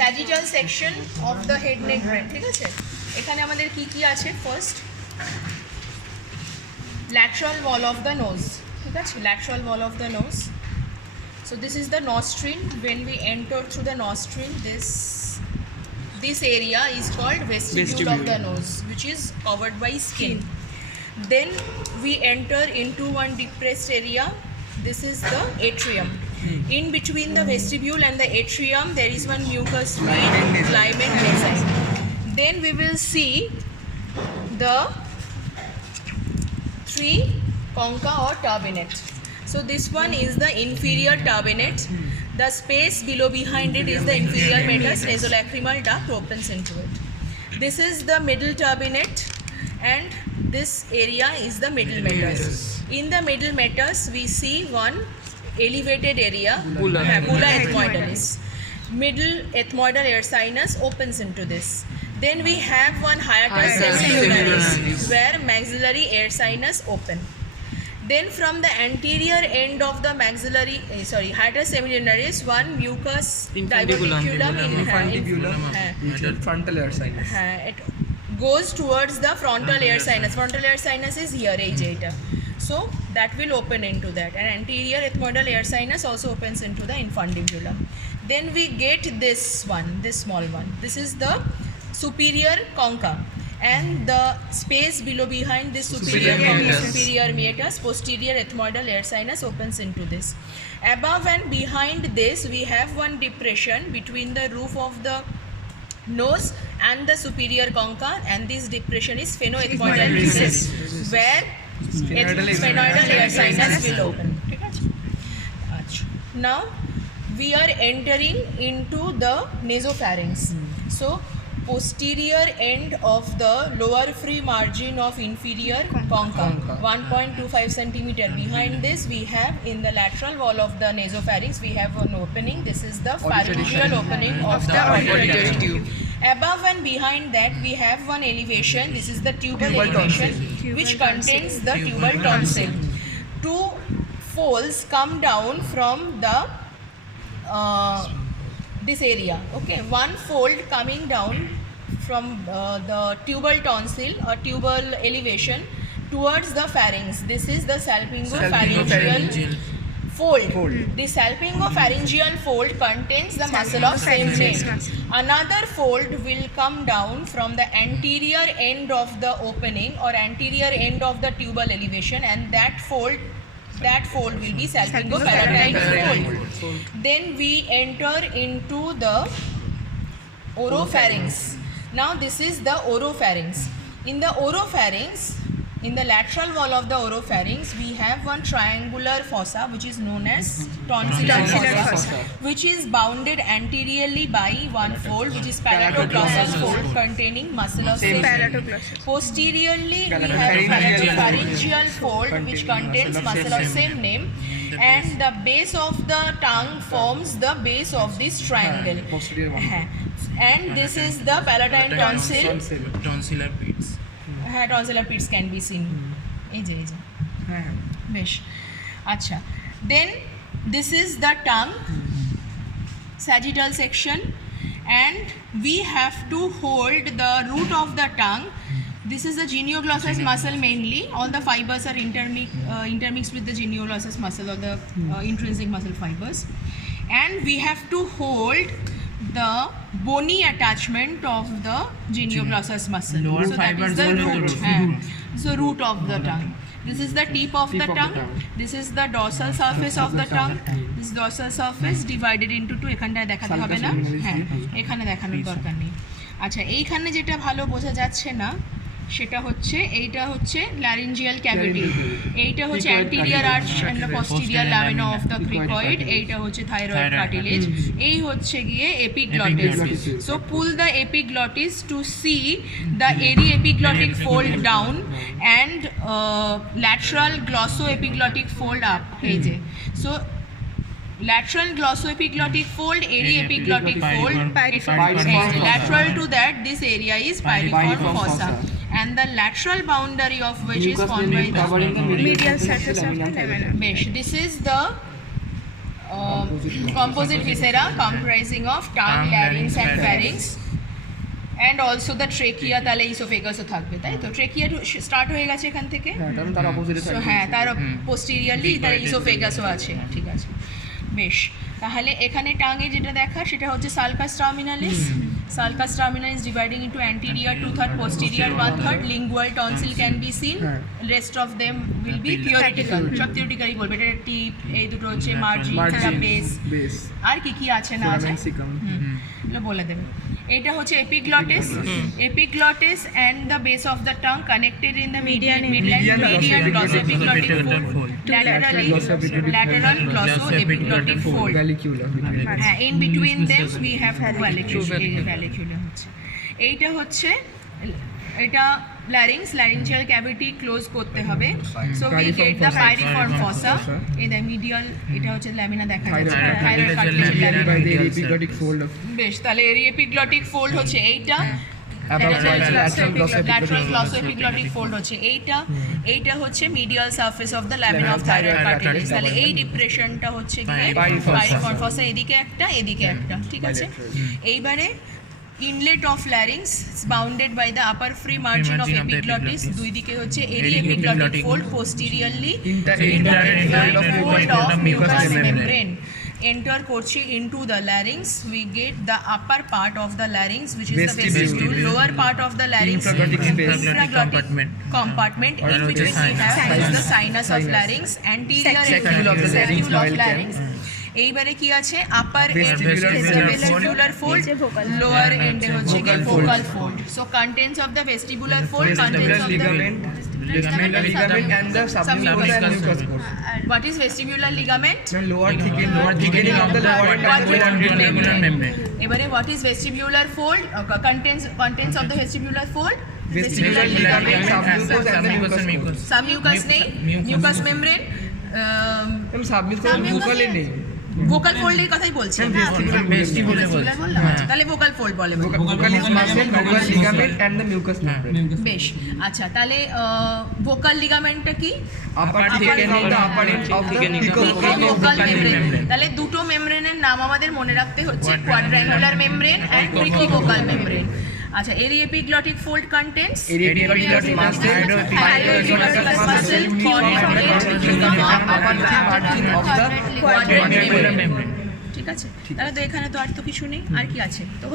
Sagittal section of the head neck brain. ঠিক আছে, এখানে আমাদের কি কি আছে? First lateral wall of the nose. ঠিক আছে, lateral wall of the nose. So this is the nostril. When we enter through the nostril, this area is called vestibule of the nose, which is covered by skin. Then we enter into one depressed area. This is the atrium. In between the vestibule and the atrium, there is one mucous fluid, limen vessel. Then we will see the three concha or turbinate. So this one is the inferior turbinate. The space below behind it is the inferior meatus, nasolacrimal duct opens into it. This is the middle turbinate, and this area is the middle meatus. In the middle meatus, we see one elevated area, bulla ethmoidalis. Middle ethmoidal air sinus opens into this. Then we have one hiatus seminaris, where maxillary air sinus open. Then from the anterior end of the maxillary, hiatus seminaris, one mucus diverticulum frontal air sinus. It goes towards the frontal air sinus. Frontal air sinus is here, eta. So that will open into that. And anterior ethmoidal air sinus also opens into the infundibulum. Then we get this one, this small one. This is the superior concha, and the space below behind this superior meatus, posterior ethmoidal air sinus opens into this. Above and behind this, we have one depression between the roof of the nose and the superior concha, and this depression is sphenoethmoidal recess, where sphenoidal air sinus will open. Now we are entering into the nasopharynx. So posterior end of the lower free margin of inferior concha, 1.25 centimeter. Behind this, we have in the lateral wall of the nasopharynx, we have an opening. This is the pharyngeal opening of the auditory tube. Above and behind that, we have one elevation. This is the tubal elevation, which contains the tubal tonsil. Two folds come down from the this area. Okay, one fold coming down from the tubal tonsil or tubal elevation towards the pharynx. This is the salpingopharyngeal fold. The salpingopharyngeal fold contains the muscle of same name. Another fold will come down from the anterior end of the opening or anterior end of the tubal elevation, and that fold will be salpingopalatine fold. Then we enter into the oropharynx. Now this is the oropharynx. In the oropharynx, in the lateral wall of the oropharynx, we have one triangular fossa, which is known as tonsillar fossa, which is bounded anteriorly by one fold, which is palatoglossal fold containing muscle of same name. Posteriorly, we have pharyngeal fold, which contains muscle of same name, and the base of the tongue forms the base of this triangle. And this is the palatine tonsil. Tonsillar pits. Tonsillar pits can be seen. এই যে বেশ আচ্ছা। Then this is the tongue, sagittal section, and we have to hold the root of the tongue. This is the genioglossus muscle mainly. All the fibers are intermixed with the genioglossus muscle or the intrinsic muscle fibers, and we have to hold the bony attachment of the genioglossus muscle. So that is the root. So root of the tongue. This is the tip of the tongue. This is the dorsal surface of the tongue. This dorsal surface divided into two. এখানটায় দেখাতে হবে না, হ্যাঁ এখানে দেখানোর দরকার নেই। আচ্ছা, এইখানে যেটা ভালো বোঝা যাচ্ছে না সেটা হচ্ছে এইটা হচ্ছে ল্যারিঞ্জিয়াল ক্যাভিটি, এইটা হচ্ছে anterior arch and posterior lamina of the cricoid, এইটা হচ্ছে থাইরয়েড কার্টিলেজ, এই হচ্ছে গিয়ে epiglottis. So pull the epiglottis to see the aryepiglottic fold down and lateral glossoepiglottic fold up. এই যে so lateral glossoepiglottic fold, ariepiglottic fold, lateral to that this area is pyriform fossa, and the lateral boundary of which is formed by the medial surface of the lamina. This is the composite viscera comprising of tongue, larynx and pharynx, and also the trachea, তাহলে ইসোফেগাসও থাকবে, তাই তো? ট্রেকিয়া start হয়ে গেছে এখান থেকে, তার অপোজিটে থাকবে। হ্যাঁ, তার পোস্টেরিয়রলি তার ইসোফেগাসও আছে, ঠিক আছে বেশ। তাহলে এখানে টাঙে যেটা দেখা সেটা হচ্ছে sulcus terminalis. Sulcus terminalis dividing into anterior 2/3, posterior 1/3, lingual tonsil can be seen, rest of them will be theoretical, সব থিওরিটিক্যালি বলবে। এটা টিপ, এই দুটো হচ্ছে মার্জিন, এটা বেস, আর কি কি আছে না আছে এগুলো বলে দেবে। এটা হচ্ছে epiglottis. Epiglottis and the base of the tongue connected in the median glossopepiglotic fold, lateral glossoepiglotic fold, in between them we have vallecula হচ্ছে। এইটা হচ্ছে এটা laryngeal cavity ক্লোজ করতে হবে, so we get the pyriform fossa in the medial, এটা হচ্ছে lamina দেখা যাচ্ছে, thyroid cartilage epiglottic fold। বেশ, তাহলে epiglottic fold হচ্ছে এইটা, lateral glossoepiglotic fold হচ্ছে এইটা, এইটা হচ্ছে medial surface of the lamina of thyroid cartilage। তাহলে এই ডিপ্রেশনটা হচ্ছে গিয়ে pyriform fossa, এদিকে একটা এদিকে একটা, ঠিক আছে। এইবারে inlet of larynx is bounded by the upper free margin of epiglottis, দুই দিকে হচ্ছে এরি epiglottic fold, posteriorly intra fold of mucous membrane enter করছে into the larynx, we get the upper part of the larynx which is the vestibule, lower part of the larynx intraglottic compartment, in which we have is the sinus of larynx, anterior saccule of larynx। এইবারে কি আছে, আপার and vestibular fold, lower এন্ডে হচ্ছে কি vocal fold. So contents of the vestibular fold, contents of the ligament and the submucous and mucous pores. What is vestibular ligament? Lower thickening of the lower membrane. এবারে what is vestibular fold? Contents of the vestibular fold? Vestibular ligament, submucous and the mucous. Submucous নেই, mucous membrane, submucous vocal নেই, vocal ফোল্ডের কথাই বলছি, vestibular বললাম, তাহলে vocal fold বলে, vocal is muscle, vocal ligament and the mucous membrane। বেশ, আচ্ছা, তাহলে ভোকাল লিগামেন্টটা কি? upper thickening of the upper end of the vocal membrane। তাহলে দুটো মেমব্রেনের নাম আমাদের মনে রাখতে হচ্ছে, quadrangular membrane and prickly-vocal membrane। আচ্ছা, এরি epiglottic fold contents epiglottic muscle, hyoepiglottic muscle, upper margin of the quadrangular membrane। ঠিক আছে, তাহলে তো এখানে তো আর তো কিছু নেই, আর কি আছে তো।